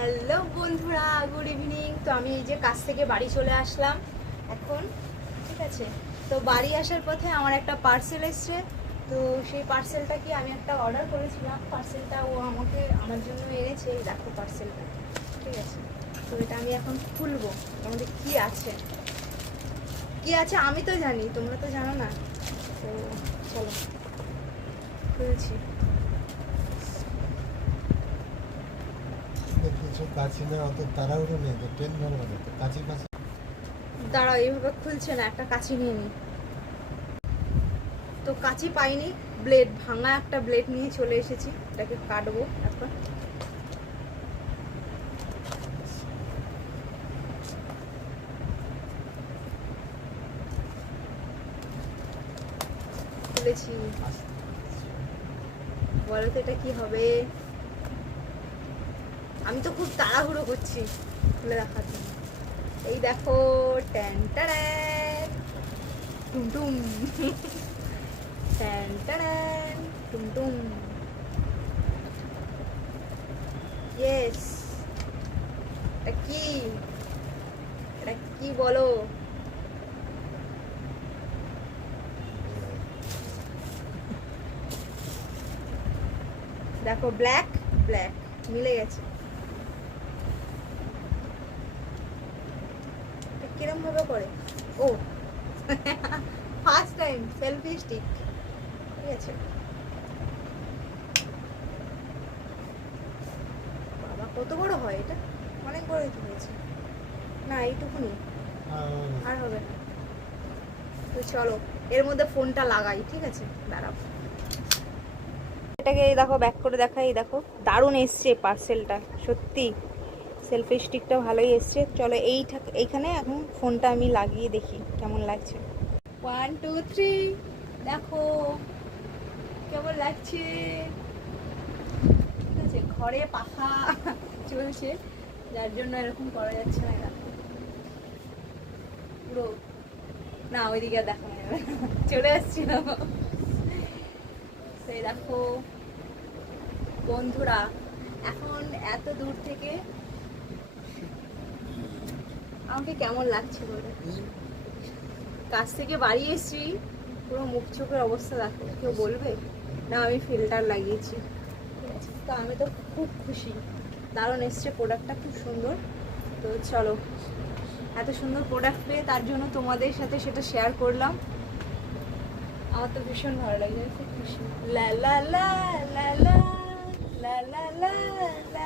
Hello বন্ধুরা, good evening. তো আমি এই যে কাজ থেকে বাড়ি চলে আসলাম এখন, ঠিক আছে। তো বাড়ি আসার পথে আমার একটা পার্সেল এসছে। তো সেই পার্সেলটা কি আমি একটা অর্ডার করেছিলাম, পার্সেলটা ও আমাকে আমার জন্য এনেছে। এই দেখো পার্সেলটা, ঠিক আছে। তো এটা আমি এখন খুলবো, আমাদের কি আছে কি আছে আমি তো জানি, তোমরা তো জানো না। তো চলো খুলছি। কিছু কাছে না, অত তাড়াহুড়ো নেই তো, ট্রেন ধরবো না তো, কাছে কাছে। দাঁড়াও, এইভাবে খুলছে না, একটা কাঁচি নিয়ে নিই। তো কাঁচি পাইনি, ব্লেড, ভাঙা একটা ব্লেড নিয়ে চলে এসেছি, এটাকে কাটবো এখন। খুলেছি, বলো তো এটা কি হবে। আমি তো খুব তাড়াহুড়ো করছি খুলে দেখার জন্য। এই দেখো, ট্যান ট্যান টুমটুম, ট্যান ট্যান টুমটুম। ইয়েস, এটা কি, এটা কি বলো। দেখো, ব্ল্যাক ব্ল্যাক মিলে গেছে। কিরম ভাবে করে, ও ফার্স্ট টাইম সেলফি স্টিক, ঠিক আছে। বাবা কত বড় হয় এটা, অনেক বড়ই তো হয়েছে না, এইটুকুনি আর হবে না। তো চলো এর মধ্যে ফোনটা লাগাই, ঠিক আছে, দাঁড়াও। এটাকে এই দেখো ব্যাক করে দেখাই, এই দেখো দারুণ এসছে পার্সেলটা, সত্যি সেলফি স্টিকটা ভালোই এসছে। চলো এইখানে এখন ফোনটা আমি লাগিয়ে দেখি কেমন লাগছে। 1 2 3, দেখো কেমন লাগছে, ঠিক আছে। ঘরে পাখা চলছে, যার জন্য এরকম করা যাচ্ছে না। দেখো পুরো, না ওইদিকে আর দেখা যাবে না, চলে আসছিল। সেই দেখো বন্ধুরা, এখন এত দূর থেকে আমাকে কেমন লাগছে বলে। কাজ থেকে বাড়ি এসেছি, পুরো মুখ চোখের অবস্থা দেখো, কেউ বলবে না আমি ফিল্টার লাগিয়েছি, ঠিক আছে। তো আমি তো খুব খুশি, দারুণ এসছে প্রোডাক্টটা, খুব সুন্দর। তো চলো, এত সুন্দর প্রোডাক্ট পেয়ে তার জন্য তোমাদের সাথে সেটা শেয়ার করলাম। আমার তো ভীষণ ভালো লাগছে, খুব খুশি। লা লা লা লা লা লা লা লা